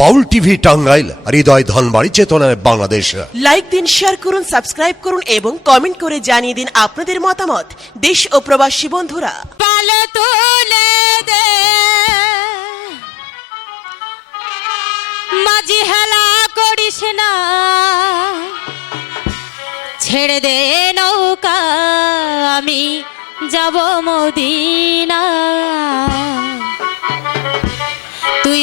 বাউল TV Tangail হৃদয় ধনবাড়ি চেতনায় Bangladesh. Like দিন শেয়ার করুন সাবস্ক্রাইব করুন এবং কমেন্ট করে জানিয়ে দিন আপনাদের মতামত। দেশ ও প্রবাসী বন্ধুরা। পাল তুলে দে। মাঝি হেলা করিস না। ছেড়ে দে নৌকা আমি যাব মদিনা।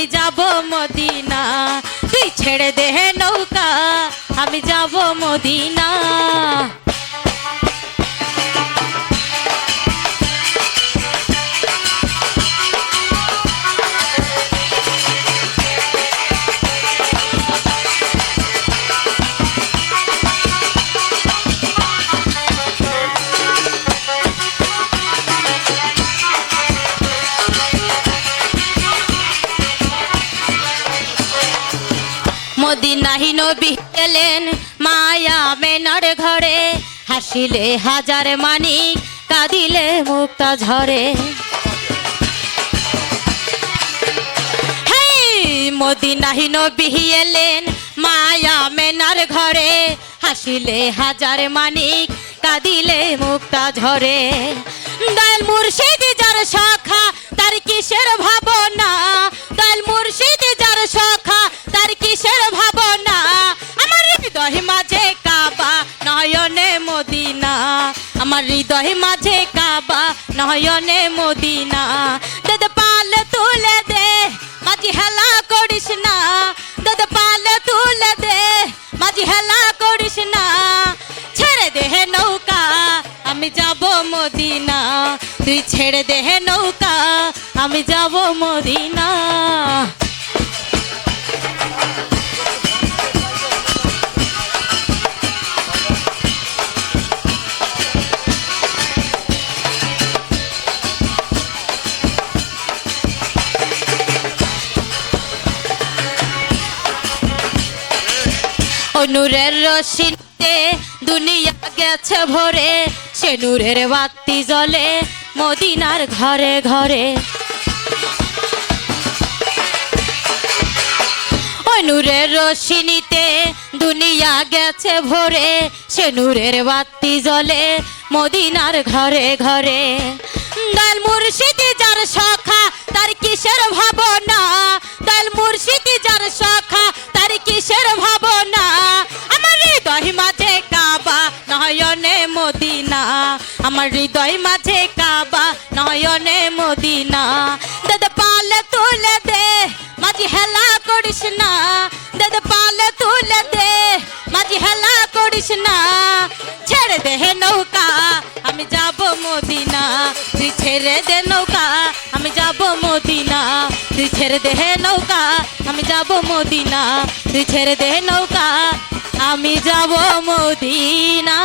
আমি যাব মদিনা। তুই ছেড়ে দেহে নৌকা আমি যাব মদিনা। মদিনাহি নবী এলেন মায়া মেনার ঘরে। হাসিলে হাজার মানিক, কাঁদিলে মুক্তা ঝরে। মদিনাহি নবী এলেন মায়া মেনার ঘরে। হাসিলে হাজার মানিক, কাঁদিলে মুক্তা ঝরে। দয়াল মুর্শিদ যার শাখা আমার হৃদয় মাঝে কাবা, নয়নে মদিনা। দে পাল তুলে দে, মাঝি হেলা করিস না। দে পাল তুলে দে, মাঝি হেলা করিস না। ছেড়ে দে নৌকা, আমি যাব মদিনা। তুই ছেড়ে দে নৌকা, আমি যাব মদিনা। ও নূরের রশিতে দুনিয়া গেছে ভরে, সে নূরের বাতি জ্বলে মদিনার ঘরে ঘরে। নূরের রোশিনীতে দুনিয়া গেছে ভরে, সে নূরের বাতি জ্বলে মদিনার ঘরে ঘরে। হৃদয় মাঝে কাবা, নয়নে মদিনা। দাদা পালে তুলে দে, মাঝি হেলা করিস না। দাদা পালে তুলে দে, মাঝি হেলা করিস না। ছেড়ে দে হে নৌকা, আমি যাব মদিনা। তুই ছেড়ে দে নৌকা, আমি যাব মদিনা। তুই ছেড়ে দে হে নৌকা, আমি যাব মদিনা। তুই ছেড়ে দে নৌকা, আমি যাব মদিনা।